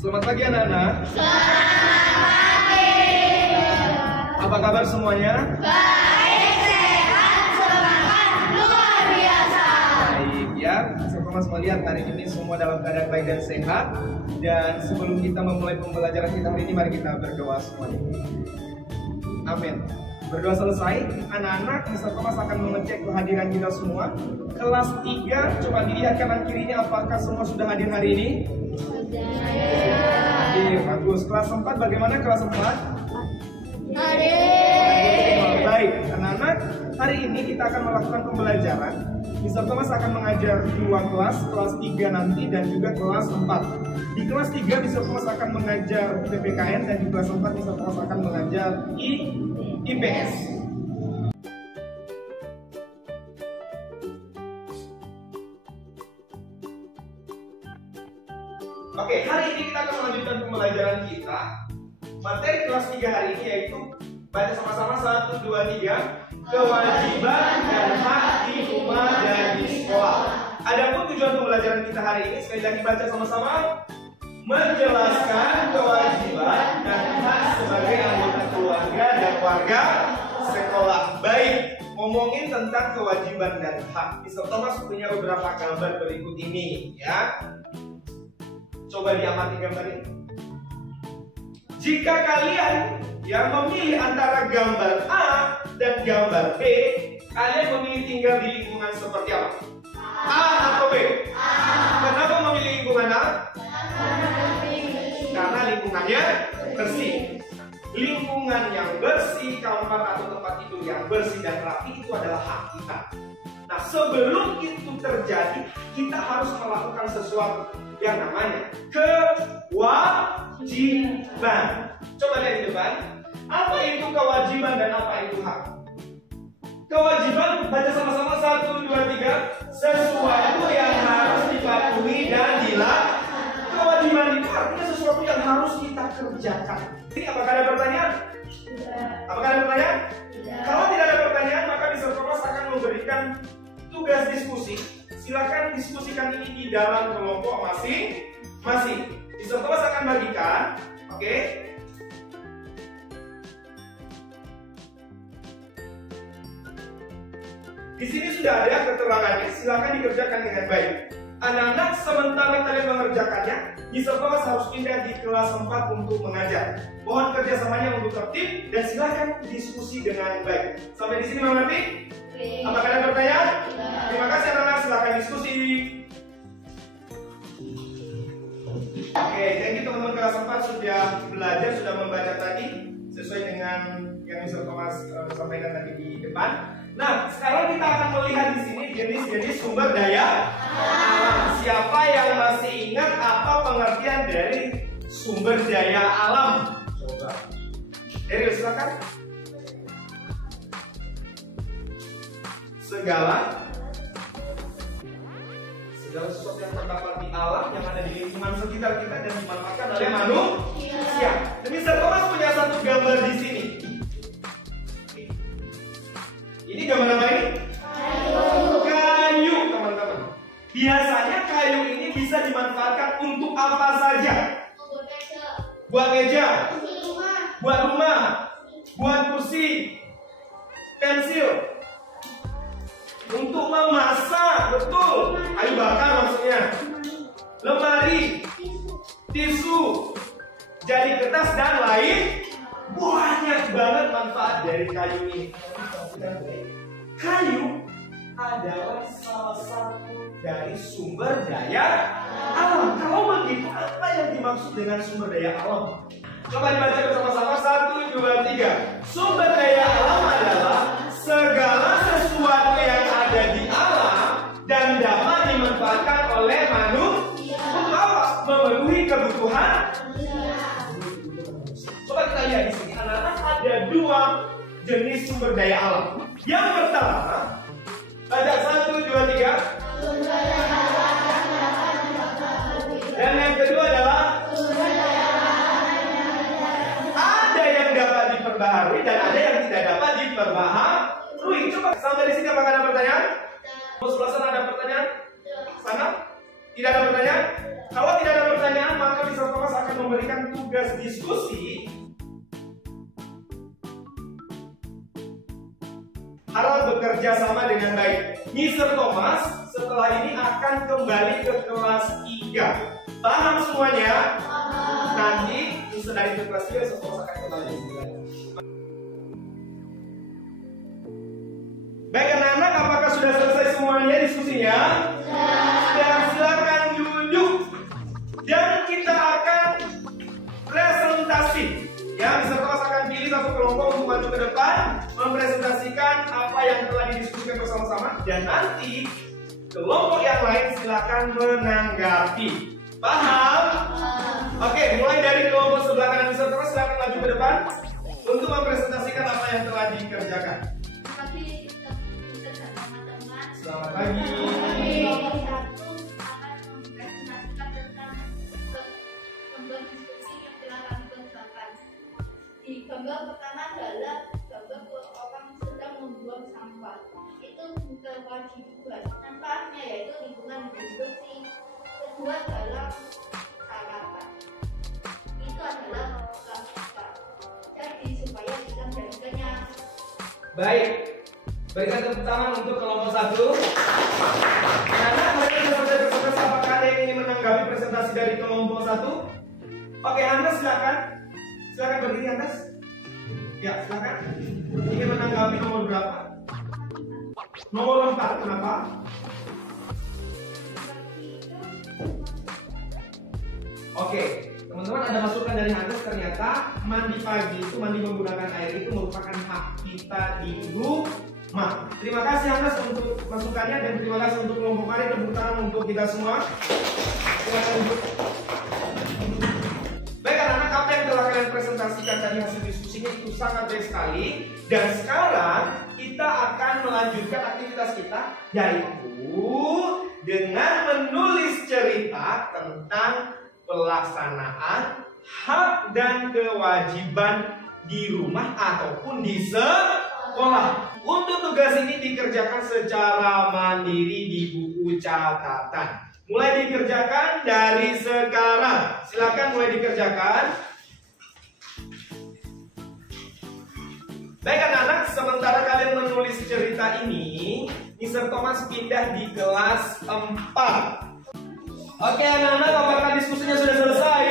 Selamat pagi anak-anak. Selamat pagi. Apa kabar semuanya? Baik, sehat, semangat, luar biasa. Baik ya, saya Thomas melihat hari ini semua dalam keadaan baik dan sehat. Dan sebelum kita memulai pembelajaran kita hari ini, mari kita berdoa semuanya. Amin. Berdoa selesai, anak-anak, Mr. Thomas akan mengecek kehadiran kita semua. Kelas 3, coba dilihat kanan kirinya apakah semua sudah hadir hari ini? Hadir, bagus. Kelas 4, bagaimana kelas 4? Hadir. Baik, anak-anak, hari ini kita akan melakukan pembelajaran. Mr. Thomas akan mengajar 2 kelas 3 nanti dan juga kelas 4. Di kelas 3 Mr. Thomas akan mengajar PPKN dan di kelas 4 Mr. Thomas akan mengajar IPS. Oke, hari ini kita akan melanjutkan pembelajaran kita. Materi kelas 3 hari ini yaitu baca sama-sama 1, 2, 3. Kewajiban dan hak di rumah dan di sekolah. Adapun tujuan pembelajaran kita hari ini, sekali lagi baca sama-sama. Menjelaskan kewajiban dan hak sebagai anggota keluarga dan warga sekolah. Baik, ngomongin tentang kewajiban dan hak. Mr. Thomas punya beberapa gambar berikut ini, ya. Coba diamati gambar ini. Jika kalian yang memilih antara gambar A dan gambar B, kalian memilih tinggal di lingkungan seperti apa? A atau B? A. Kenapa memilih lingkungan A? Karena lingkungannya bersih. Lingkungan yang bersih, tempat atau tempat tidur yang bersih dan rapi itu adalah hak kita. Nah, sebelum itu terjadi, kita harus melakukan sesuatu yang namanya kewajiban. Coba lihat di depan. Apa itu kewajiban dan apa itu hak? Kewajiban, baca sama-sama 1, 2, 3. Sesuatu yang harus dipatuhi dan dilakukan. Kewajiban itu artinya sesuatu yang harus kita kerjakan. Ini apakah ada pertanyaan? Apakah ada pertanyaan? Kalau tidak ada pertanyaan, maka Mr. Thomas akan memberikan tugas diskusi. Silakan diskusikan ini di dalam kelompok masing-masing. Mr. Thomas akan bagikan, oke? Di sini sudah ada keterangannya. Silakan dikerjakan dengan baik. Anak-anak, sementara kalian mengerjakannya, Mr. Thomas harus pindah di kelas 4 untuk mengajar. Mohon kerjasamanya untuk tertib dan silakan diskusi dengan baik. Sampai di sini mengerti? Apakah ada pertanyaan? Terima kasih anak-anak, silakan diskusi. Oke, thank you teman-teman kelas 4 sudah belajar, sudah membaca tadi sesuai dengan yang Mr. Thomas sampaikan tadi di depan. Nah, sekarang kita akan melihat di sini jenis-jenis sumber daya alam. Siapa yang masih ingat apa pengertian dari sumber daya alam? Coba. Dari silakan. Segala sesuatu yang terdapat di alam, yang ada di lingkungan sekitar kita dan dimanfaatkan oleh manusia. Dan Mr. Thomas punya satu gambar di sini. Ini gambar apa ini? Kayu, teman-teman. Biasanya kayu ini bisa dimanfaatkan untuk apa saja? Buat meja, buat rumah, buat kursi, pensil, untuk memasak, betul. Kayu bakar maksudnya. Lemari, tisu, jadi kertas dan lain. Banyak banget manfaat dari kayu ini. Kayu adalah salah satu dari sumber daya alam. Kalau begitu, apa yang dimaksud dengan sumber daya alam? Coba dibaca bersama-sama 1, 2, 3. Sumber daya alam adalah segala sesuatu yang ada di alam dan dapat dimanfaatkan oleh manusia untuk apa? Memenuhi kebutuhan. Coba kita lihat di sini, anak-anak, ada 2 jenis sumber daya alam. Yang pertama, baca 1, 2, 3. Dan yang kedua adalah ada yang dapat diperbaharui dan ada yang tidak dapat diperbaharui. Coba sampai di sini apakah ada pertanyaan? Sebelah sana ada pertanyaan? Sana? Tidak ada pertanyaan? Kalau tidak ada pertanyaan, maka Mr. Thomas akan memberikan tugas diskusi. Harap bekerja sama dengan baik. Mr. Thomas setelah ini akan kembali ke kelas 3. Paham semuanya? Nanti Mr. dari kelas 3 Mr. Thomas akan kembali. Baik anak-anak, apakah sudah selesai semuanya diskusinya? Sudah, silakan duduk. Dan kita akan presentasi. Ya, Mr. Thomas akan pilih satu kelompok untuk maju ke depan, mempresentasikan apa yang telah didiskusikan bersama-sama, dan nanti kelompok yang lain silakan menanggapi. Paham? Oke, mulai dari kelompok sebelah kanan Mr. Thomas, silakan maju ke depan untuk mempresentasikan apa yang telah dikerjakan. Selamat pagi. Kelompok 1 akan mempresentasikan tentang gambar diskusi yang telah kami kerjakan. Di gambar pertama adalah gambar orang sedang membuang sampah. Itu kewajiban manfaatnya yaitu lingkungan menjadi bersih. Kedua adalah sarapan. Itu adalah sampah. Jadi supaya kita menjadi kenyang. Baik. Berikan tepuk tangan untuk kelompok 1. Karena mereka sudah selesai presentasi, apakah ada yang ingin menanggapi presentasi dari kelompok 1? Oke, Hannes silakan. Silakan berdiri, Hannes. Ya, silakan. Ingin menanggapi nomor berapa? Nomor 4, kenapa? Oke, teman-teman ada masukan dari Hannes, ternyata mandi pagi itu, mandi menggunakan air itu merupakan hak kita di rumah. Terima kasih Hannes untuk masukannya dan terima kasih untuk kelompok. Mari tepuk tangan untuk kita semua. Silakan duduk. Baik anak-anak, apa yang telah kalian presentasikan tadi hasil diskusinya itu sangat baik sekali. Dan sekarang kita akan melanjutkan aktivitas kita, yaitu dengan menulis cerita tentang pelaksanaan hak dan kewajiban di rumah ataupun di sekolah. Untuk tugas ini dikerjakan secara mandiri di buku catatan. Mulai dikerjakan dari sekarang. Silakan mulai dikerjakan. Baik anak-anak, sementara kalian menulis cerita ini, Mr. Thomas pindah di kelas 4. Oke anak-anak, apakah diskusinya sudah selesai?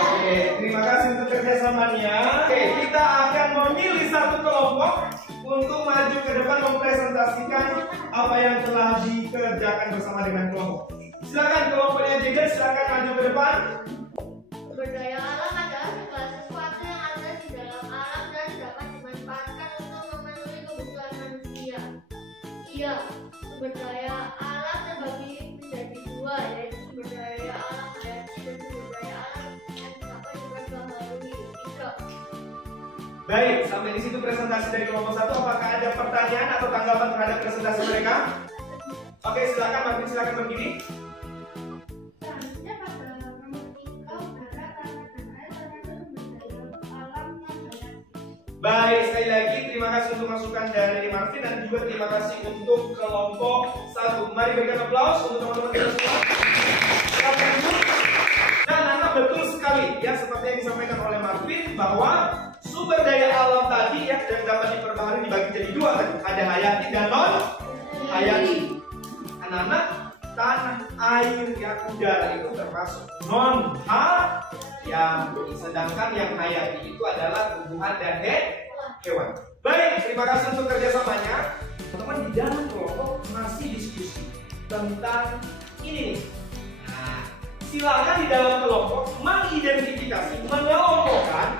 Oke, terima kasih untuk kerjasamanya. Oke, kita akan memilih satu kelompok untuk maju ke depan mempresentasikan apa yang telah dikerjakan bersama dengan kelompok. Silakan kelompoknya juga, silakan maju ke depan. Sumber daya alam adalah segala sesuatu yang ada di dalam alam dan dapat dimanfaatkan untuk memenuhi kebutuhan manusia. Iya, sumber daya alam terbagi menjadi dua, yaitu sumber daya alam hayati dan sumber daya alam yang dapat diperbaharui. Tidak. Baik, sampai di situ presentasi dari kelompok 1. Apakah ada pertanyaan atau tanggapan terhadap presentasi mereka? Oke, silakan Martin, silakan berdiri. Selanjutnya pada nomor 3, udara, tanah, dan air termasuk sumber daya alam yang hayati. Baik, sekali lagi terima kasih untuk masukan dari Martin dan juga terima kasih untuk kelompok 1. Mari berikan aplaus untuk teman-teman kita semua. Silakan duduk. Dan anak betul sekali ya, seperti yang disampaikan oleh Martin bahwa sumber daya alam tadi ya yang dapat diperbaharui dibagi jadi dua tadi. Ada hayati dan non hayati. Anak-anak, tanah, air, ya udara itu termasuk non hayati. Sedangkan yang hayati itu adalah tumbuhan dan hewan. Baik, terima kasih untuk kerjasamanya. Teman-teman di dalam kelompok masih diskusi tentang ini nih. Nah, silakan di dalam kelompok mengidentifikasi, mengelompokkan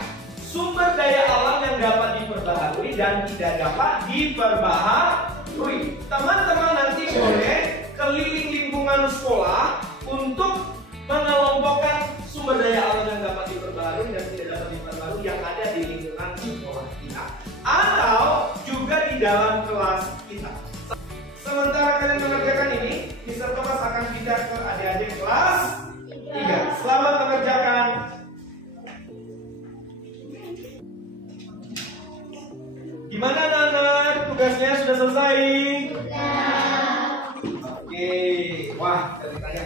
sumber daya alam yang dapat diperbaharui dan tidak dapat diperbaharui. Teman-teman nanti boleh keliling lingkungan sekolah untuk mengelompokkan sumber daya alam yang dapat diperbaharui dan tidak dapat diperbaharui yang ada di lingkungan sekolah kita atau juga di dalam kelas kita. Sementara kalian mengerjakan ini, Mr. Thomas akan pindah ke adik-adik kelas 3. Selamat mengerjakan. Gimana anak-anak? Tugasnya sudah selesai? Oke. Wah, ceritanya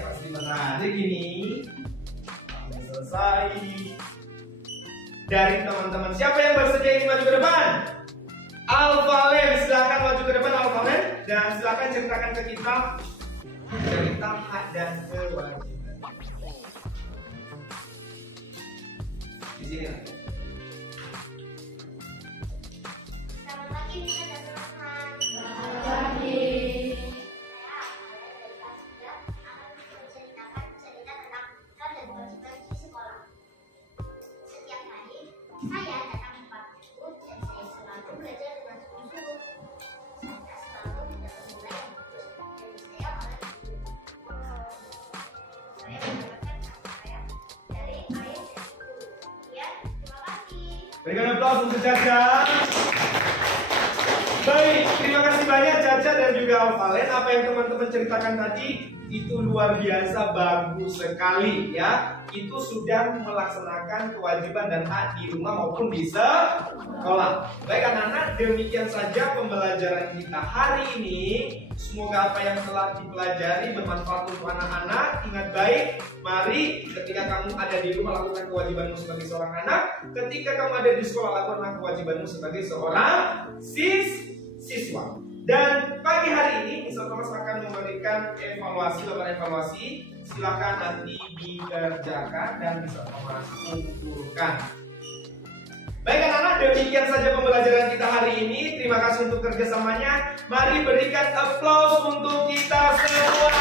dari teman-teman. Siapa yang bersedia ingin maju ke depan? Alvalen, silakan maju ke depan Alvalen, dan silakan ceritakan ke kita cerita hak dan kewajiban. Di sini. Selamat pagi, teman-teman. Selamat pagi. Saya datang tempat buku dan saya selalu belajar dengan sungguh-sungguh. Saya selalu mendapat nilai yang bagus dari saya oleh guru. Saya mendapatkan saya dari ayah dan ibu. Ya, terima kasih. Berikan aplaus untuk Caca. Baik, terima kasih banyak Caca dan juga Alvalen. Apa yang teman-teman ceritakan tadi itu luar biasa bagus sekali ya. Itu sudah melaksanakan kewajiban dan hak di rumah maupun di sekolah. Baik anak-anak, demikian saja pembelajaran kita hari ini. Semoga apa yang telah dipelajari bermanfaat untuk anak-anak. Ingat baik, mari ketika kamu ada di rumah lakukan kewajibanmu sebagai seorang anak. Ketika kamu ada di sekolah lakukanlah kewajibanmu sebagai seorang siswa. Dan pagi hari ini Mr. Thomas akan memberikan evaluasi, beberapa evaluasi. Silakan nanti dikerjakan dan Mr. Thomas kumpulkan. Baik anak-anak, demikian saja pembelajaran kita hari ini. Terima kasih untuk kerjasamanya. Mari berikan aplaus untuk kita semua.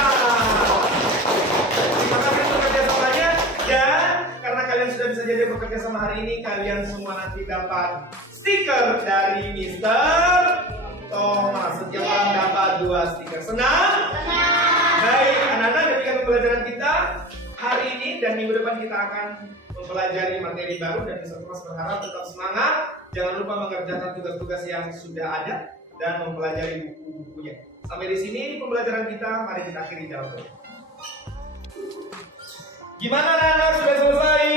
Terima kasih untuk kerjasamanya. Dan karena kalian sudah bisa jadi bekerja sama hari ini, kalian semua nanti dapat stiker dari Mr. Thomas. Setiap orang dapat 2 stiker. Senang? Baik, anak-anak, demikian pembelajaran kita hari ini, dan minggu depan kita akan mempelajari materi baru, dan Mr. Thomas berharap tetap semangat. Jangan lupa mengerjakan tugas-tugas yang sudah ada dan mempelajari buku-bukunya. Sampai di sini pembelajaran kita, mari kita akhiri jalan. Gimana anak-anak, sudah selesai?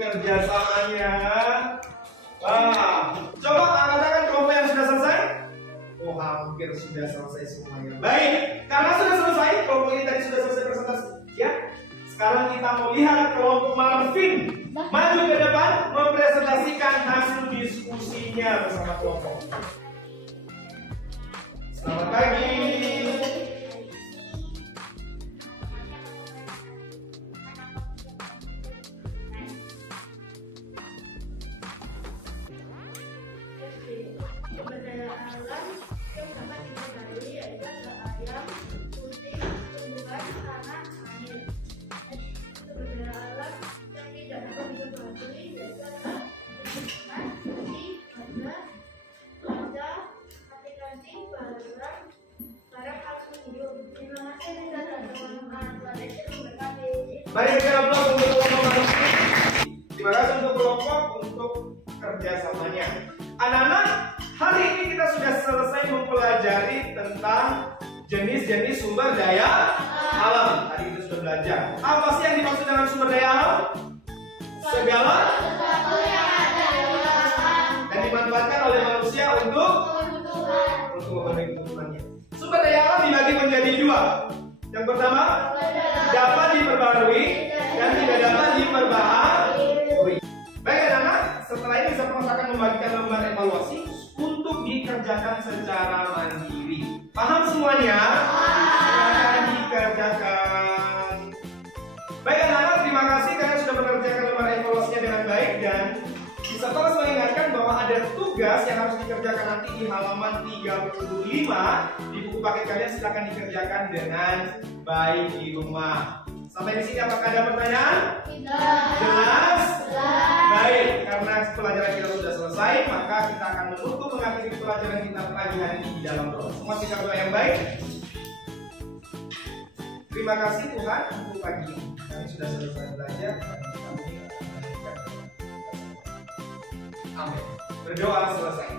Kerjasamanya. Coba katakan kelompok yang sudah selesai. Oh, hampir sudah selesai semuanya. Baik, karena sudah selesai, kelompok ini tadi sudah selesai presentasi. Ya, sekarang kita mau lihat kelompok Marvin maju ke depan mempresentasikan hasil diskusinya bersama kelompok. Selamat pagi. Sumber alam yang dapat diperbarui yaitu ada ayam, kucing, tumbuhan, tanah, air. Sumber alam yang tidak dapat diperbarui yaitu ada ikan, kucing, kaca, mati kancing, barang langsung hidup. Terima kasih dan teman-teman. Terima kasih. Mari kita aplaus untuk kelompok Marvin. Terima kasih untuk kelompok untuk kerjasamanya. Anak-anak, hari ini kita sudah selesai mempelajari tentang jenis-jenis sumber daya alam. Tadi kita sudah belajar. Apa sih yang dimaksud dengan sumber daya alam? Segala sesuatu yang ada di alam dan dimanfaatkan oleh manusia untuk memenuhi kebutuhannya. Sumber daya alam dibagi menjadi 2. Yang pertama, dapat diperbarui dan tidak dapat diperbaharui. Baik anak-anak, setelah ini saya akan membagikan lembar evaluasi untuk dikerjakan secara mandiri. Paham semuanya? Silakan dikerjakan. Baik anak-anak, terima kasih karena sudah mengerjakan lembar evaluasinya dengan baik, dan bisa terus mengingatkan bahwa ada tugas yang harus dikerjakan nanti di halaman 35 di buku paket kalian. Silakan dikerjakan dengan baik di rumah. Sampai di sini apakah ada pertanyaan? Jelas? Baik, karena pelajaran kita sudah selesai, maka kita akan menutup mengakhiri pelajaran kita pagi hari ini di dalam doa. Semua kita doa yang baik. Terima kasih Tuhan untuk pagi ini. Kami sudah selesai belajar dan kami akan melanjutkan. Amin. Berdoa selesai.